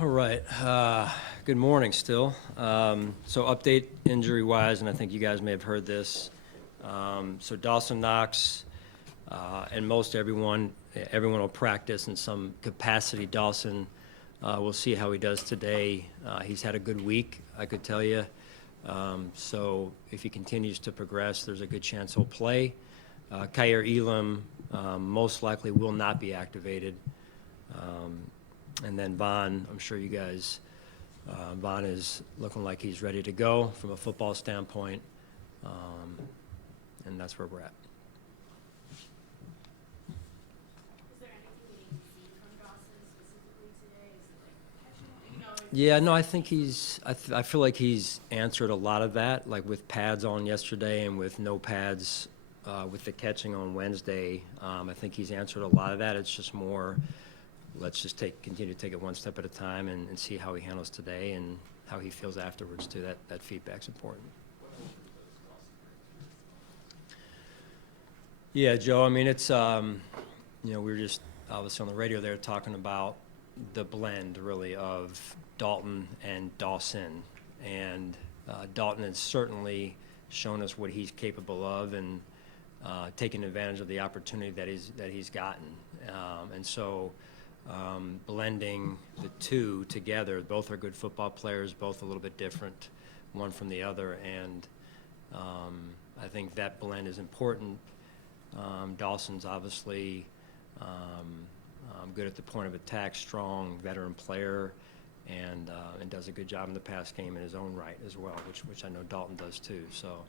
All right. Good morning still. So update injury-wise, and I think you guys may have heard this. So Dawson Knox and most everyone will practice in some capacity. Dawson, we'll see how he does today. He's had a good week, I could tell you. So if he continues to progress, there's a good chance he'll play. Kyer Elam most likely will not be activated. And then Vaughn, I'm sure you guys, Vaughn is looking like he's ready to go from a football standpoint, and that's where we're at. Is there anything we need to see from Dawson specifically today? Is it like catching? Yeah, no, I think I feel like he's answered a lot of that, like with pads on yesterday and with no pads with the catching on Wednesday. I think he's answered a lot of that. It's just more, let's just continue to take it one step at a time and see how he handles today and how he feels afterwards too. That feedback's important. Yeah, Joe, I mean, it's, we were just obviously on the radio there talking about the blend really of Dalton and Dawson. And Dalton has certainly shown us what he's capable of and taking advantage of the opportunity that he's gotten. And so blending the two together, both are good football players, both a little bit different, one from the other. And I think that blend is important. Dawson's obviously good at the point of attack, strong veteran player, and does a good job in the pass game in his own right as well, which I know Dalton does too. So,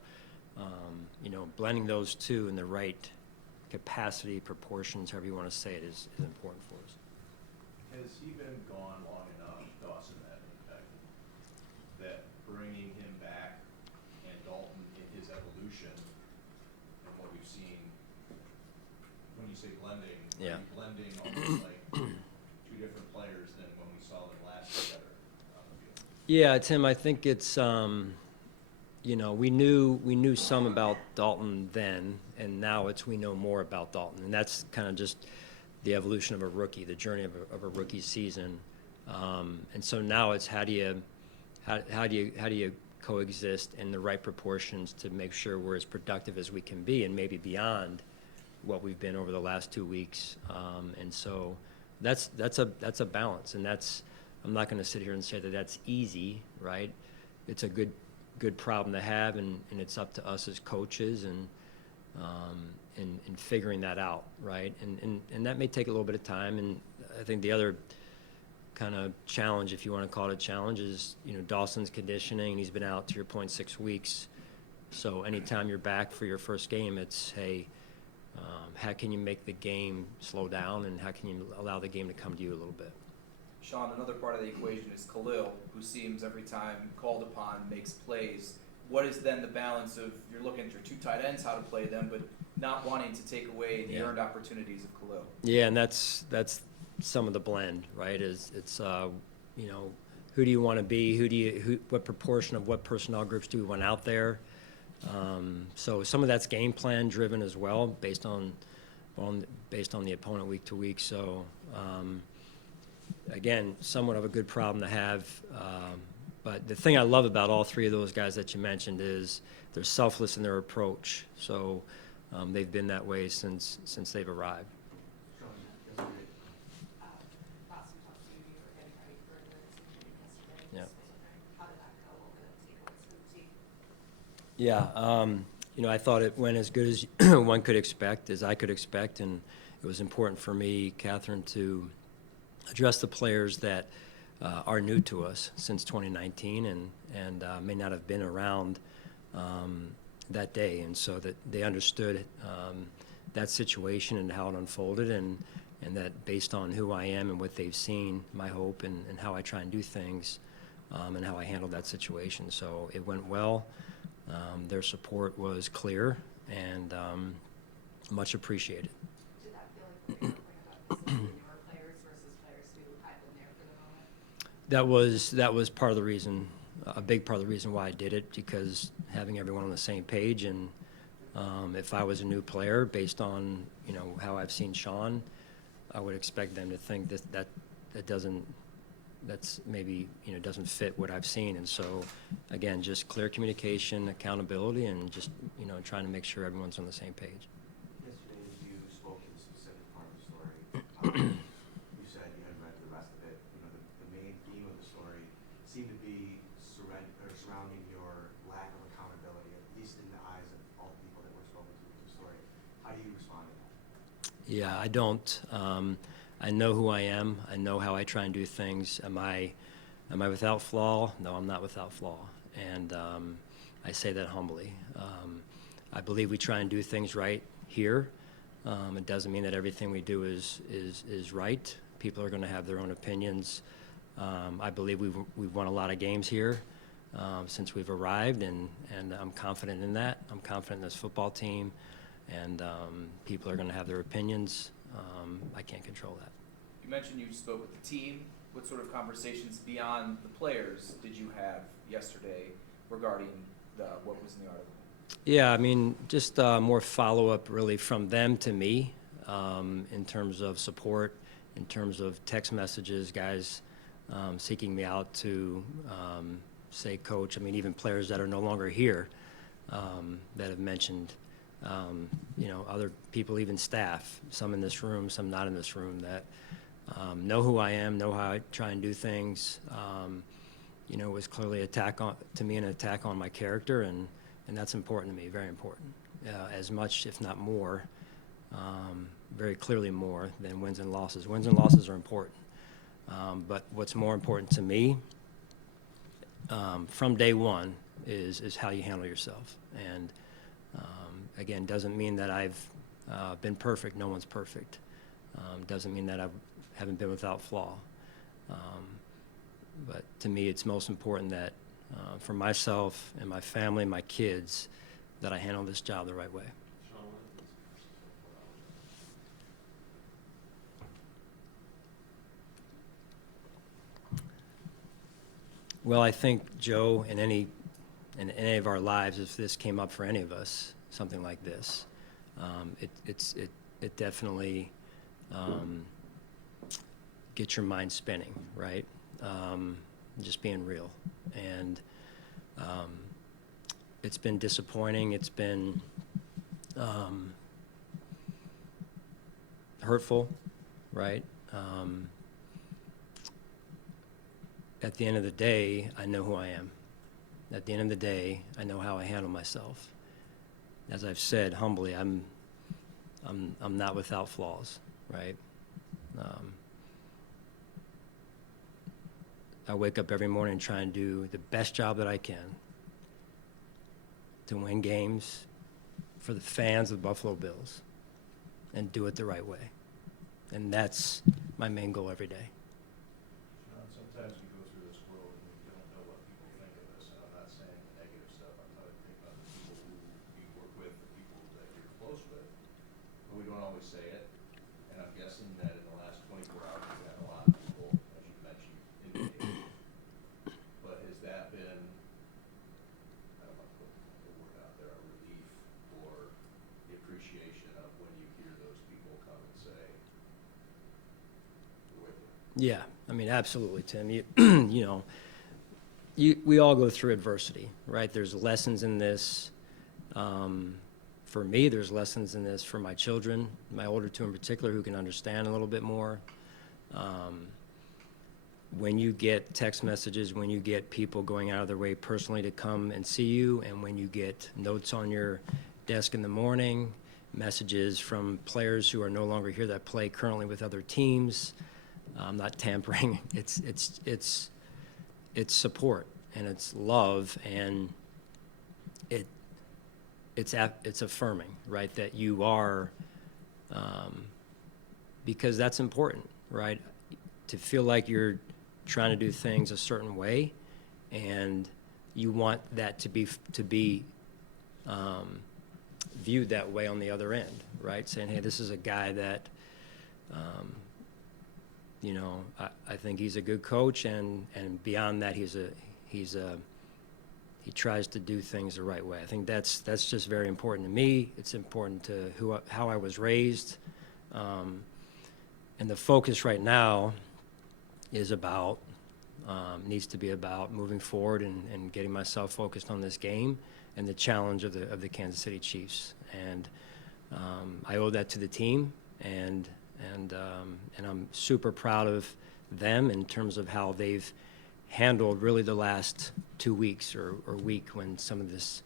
blending those two in the right capacity, proportions, however you want to say it, is important for us. Has he been gone long enough, Dawson, that bringing him back and Dalton in his evolution and what we've seen, when you say blending, Yeah. are you blending almost like two different players than when we saw them last together on the field? Yeah, Tim, I think it's, we knew some about Dalton then, and now we know more about Dalton, and that's kind of just the evolution of a rookie, the journey of a rookie season, and so now it's how do you coexist in the right proportions to make sure we're as productive as we can be, and maybe beyond what we've been over the last 2 weeks, and so that's a balance, and I'm not going to sit here and say that that's easy, right? It's a good problem to have, and it's up to us as coaches and figuring that out, right? And that may take a little bit of time. And I think the other kind of challenge, if you want to call it a challenge, is Dawson's conditioning. He's been out, to your point, 6 weeks. So anytime you're back for your first game, it's how can you make the game slow down, and how can you allow the game to come to you a little bit? Sean, another part of the equation is Khalil, who seems every time called upon makes plays. What is then the balance of, you're looking at your two tight ends, how to play them, but not wanting to take away the earned opportunities of Khalil? Yeah, and that's some of the blend, right? It's who do you want to be? What proportion of what personnel groups do we want out there? So some of that's game plan driven as well, based on the opponent week to week. So again, somewhat of a good problem to have. But the thing I love about all three of those guys that you mentioned is they're selfless in their approach. So they've been that way since they've arrived. Boston talked to you, you were getting ready for the team yesterday. Yeah. How did that go over the takeaways for the team? Yeah, I thought it went as good as one could expect, as I could expect, and it was important for me, Catherine, to address the players that are new to us since 2019 and may not have been around that day, and so that they understood that situation and how it unfolded, and that based on who I am and what they've seen, my hope and how I try and do things, and how I handled that situation. So it went well. Their support was clear and much appreciated. Did that feel like they were about newer players versus players who had been there for the moment? That was part of the reason, a big part of the reason why I did it, because having everyone on the same page, and if I was a new player, based on how I've seen Sean, I would expect them to think that that's maybe, doesn't fit what I've seen. And so, again, just clear communication, accountability, and just, trying to make sure everyone's on the same page. Yesterday, as you spoke to the specific part of the story, you said you hadn't read the rest of it. The main theme of the story seemed to be surrounding your lack of accountability, at least in the eyes of all the people that were spoken to with the story. How do you respond to that? Yeah, I don't. I know who I am. I know how I try and do things. Am I without flaw? No, I'm not without flaw. And I say that humbly. I believe we try and do things right here. It doesn't mean that everything we do is right. People are going to have their own opinions. I believe we've won a lot of games here since we've arrived, and I'm confident in that. I'm confident in this football team, and people are going to have their opinions. I can't control that. You mentioned you spoke with the team. What sort of conversations beyond the players did you have yesterday regarding what was in the article? Yeah, I mean, just more follow-up really from them to me in terms of support, in terms of text messages, guys seeking me out to say, Coach, I mean, even players that are no longer here that have mentioned, other people, even staff, some in this room, some not in this room, that know who I am, know how I try and do things. It was clearly an attack on my character, and that's important to me, very important. As much, if not more, very clearly more than wins and losses. Wins and losses are important. But what's more important to me from day one is how you handle yourself. And again, doesn't mean that I've been perfect. No one's perfect. Doesn't mean that I haven't been without flaw. But to me, it's most important that for myself and my family, my kids, that I handle this job the right way. Well, I think, Joe, in any of our lives, if this came up for any of us, something like this, it definitely gets your mind spinning, right? Just being real. And it's been disappointing. It's been hurtful, right? At the end of the day, I know who I am. At the end of the day, I know how I handle myself. As I've said humbly, I'm not without flaws, right? I wake up every morning and try and do the best job that I can to win games for the fans of the Buffalo Bills and do it the right way. And that's my main goal every day. Sean, sometimes you go through this world and you don't know what people think of us, and I'm not saying the negative stuff. I'm talking about the people who you work with, the people that you're close with, but we don't always say it. And I'm guessing that in the last 24 hours, you've had a lot of people, as you mentioned, indicated. But has that been, I don't want to put the word out there, a relief or the appreciation of when you hear those people come and say, we're with you? Yeah, I mean, absolutely, Tim. We all go through adversity, right? There's lessons in this. For me, there's lessons in this for my children, my older two in particular, who can understand a little bit more. When you get text messages, when you get people going out of their way personally to come and see you, and when you get notes on your desk in the morning, messages from players who are no longer here that play currently with other teams, I'm not tampering. It's support and it's love, and it's affirming, right? That you are, because that's important, right? To feel like you're trying to do things a certain way, and you want that to be viewed that way on the other end, right? Saying, hey, this is a guy that, I think he's a good coach, and beyond that, he tries to do things the right way. I think that's just very important to me. It's important to how I was raised, and the focus right now is about needs to be about moving forward and getting myself focused on this game and the challenge of the Kansas City Chiefs. And I owe that to the team, and I'm super proud of them in terms of how they've handled really the last 2 weeks or week when some of this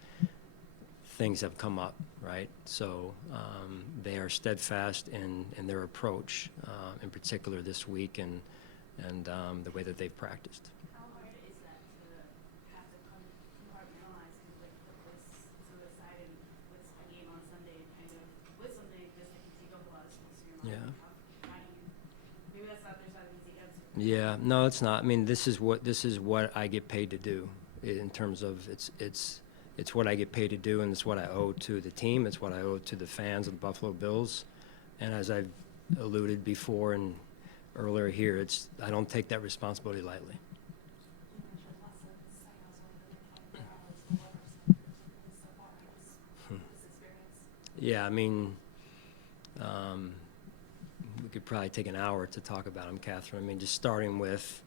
things have come up, right? So they are steadfast in their approach, in particular this week, and the way that they've practiced. How hard is that to have to compartmentalize and like put this to the side and with a game on Sunday and kind of with something like this that can take up a lot of space in your mind? Yeah. How do you, maybe that's not, there's not an easy answer. Yeah, no, it's not. I mean, this is what I get paid to do. In terms of it's what I get paid to do, and it's what I owe to the team. It's what I owe to the fans of the Buffalo Bills. And as I've alluded before and earlier here, I don't take that responsibility lightly. You mentioned lots of cycles over the 24 hours. What are some of your takeaways so far in this experience? Yeah, I mean, we could probably take an hour to talk about them, Catherine. I mean, just starting with,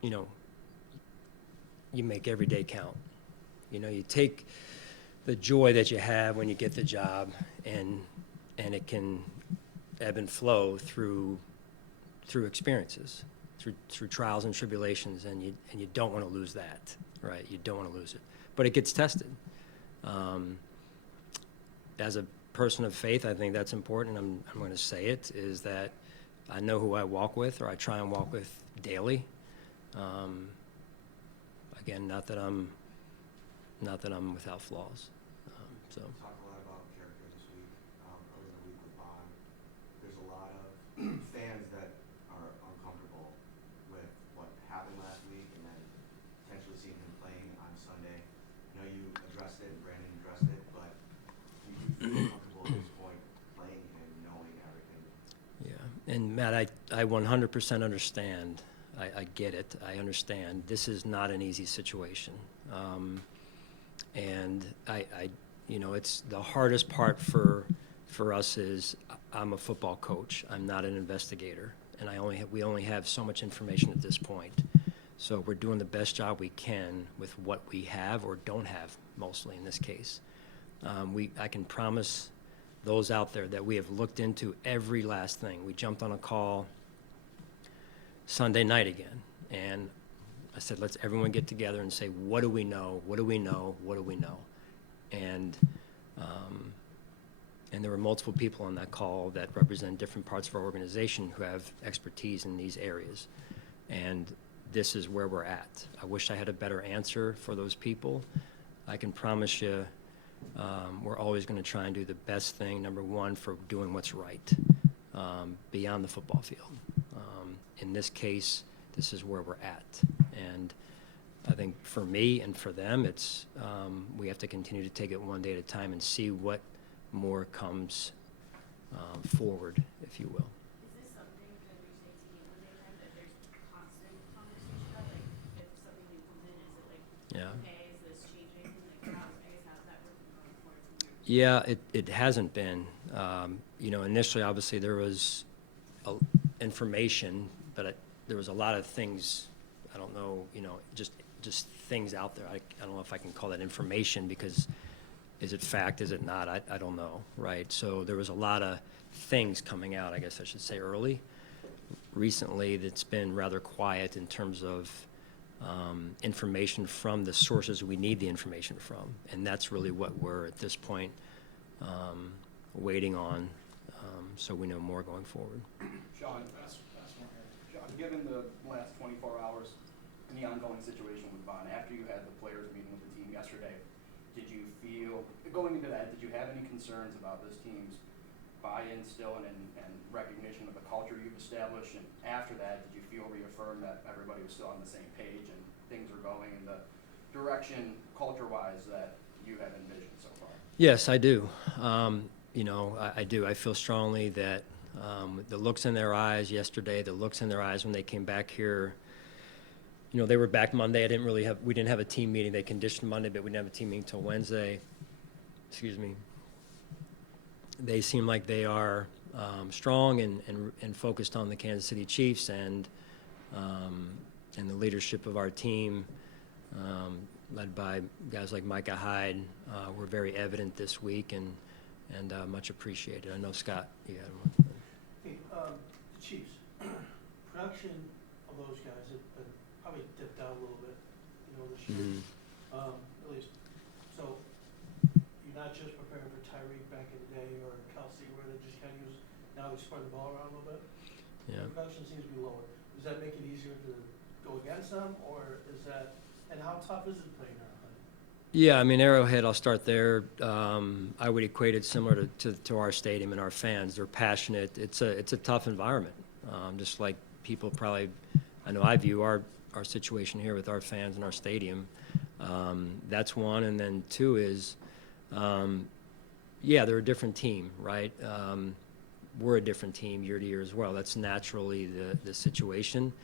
you know, you make every day count. You know, you take the joy that you have when you get the job, and it can ebb and flow through experiences, through trials and tribulations, and you don't want to lose that, right? You don't want to lose it, but it gets tested. As a person of faith, I think that's important. I'm going to say it, is that I know who I walk with, or I try and walk with daily. Again, not that I'm without flaws. So. Talked a lot about character this week, earlier in the week with Bond. There's a lot of fans that are uncomfortable with what happened last week and then potentially seeing him playing on Sunday. I know you addressed it, Brandon addressed it, but do you feel comfortable at this point playing him, knowing everything? Yeah, and Matt, I 100% understand. I get it. I understand. This is not an easy situation. And you know, it's the hardest part for us is I'm a football coach. I'm not an investigator, and we only have so much information at this point. So we're doing the best job we can with what we have or don't have, mostly in this case. I can promise those out there that we have looked into every last thing. We jumped on a call Sunday night again, and I said, let's everyone get together and say, what do we know? What do we know? What do we know? And there were multiple people on that call that represent different parts of our organization who have expertise in these areas. And this is where we're at. I wish I had a better answer for those people. I can promise you we're always going to try and do the best thing, number one, for doing what's right beyond the football field. In this case, this is where we're at. And I think for me and for them, it's we have to continue to take it one day at a time and see what more comes forward, if you will. Is this something that we say to you one day time that there's constant conversation about? Like, if something new comes in, is it like, Yeah. okay, is this changing? Like, how's that working going forward from here? Yeah, it hasn't been. You know, initially, obviously, there was information, but there was a lot of things. I don't know, you know, just things out there. I don't know if I can call that information, because is it fact, is it not? I don't know, right? So there was a lot of things coming out, I guess I should say, early. Recently, it's been rather quiet in terms of information from the sources we need the information from, and that's really what we're at this point waiting on, so we know more going forward. Sean, last one here. Sean, given the last 24 hours and the ongoing situation with Vaughn, after you had the players meeting with the team yesterday, did you feel, going into that, did you have any concerns about this team's buy-in still and recognition of the culture you've established? And after that, did you feel reaffirmed that everybody was still on the same page and things were going in the direction, culture-wise, that you have envisioned so far? Yes, I do. You know, I do. I feel strongly that the looks in their eyes yesterday, the looks in their eyes when they came back here, you know, they were back Monday. We didn't have a team meeting. They conditioned Monday, but we didn't have a team meeting until Wednesday. Excuse me. They seem like they are strong and focused on the Kansas City Chiefs and the leadership of our team, led by guys like Micah Hyde, were very evident this week and much appreciated. I know, Scott, you had one. Hey, the Chiefs, production of those guys have been probably dipped down a little bit, this year. At least, so you're not just preparing for Tyreek back in the day or Kelsey, where they just kind of now they spread the ball around a little bit. Yeah. Production seems to be lower. Does that make it easier to go against them, or is that? And how tough is it playing now? Yeah, I mean, Arrowhead, I'll start there. I would equate it similar to our stadium and our fans. They're passionate. It's a tough environment, just like people probably, I know I view our situation here with our fans and our stadium. That's one, and then two is, yeah, they're a different team, right? We're a different team year to year as well. That's naturally the situation.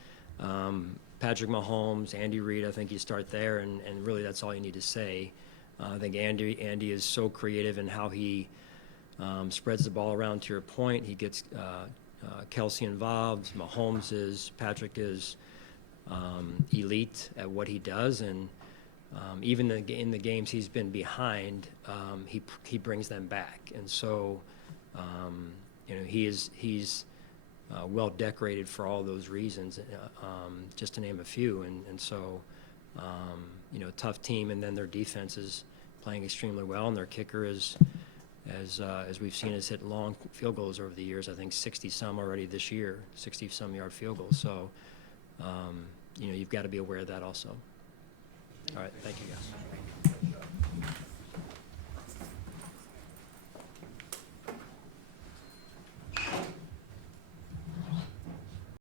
Patrick Mahomes, Andy Reid, I think you start there, and really that's all you need to say. I think Andy is so creative in how he spreads the ball around, to your point. He gets Kelsey involved. Patrick is elite at what he does, and even in the games he's been behind, he brings them back. And so, he's well decorated for all those reasons, just to name a few. And so, tough team, and then their defense is playing extremely well, and their kicker is, as we've seen, has hit long field goals over the years. I think 60-some already this year, 60-some yard field goals. So, you've got to be aware of that also. All right, thank you, guys.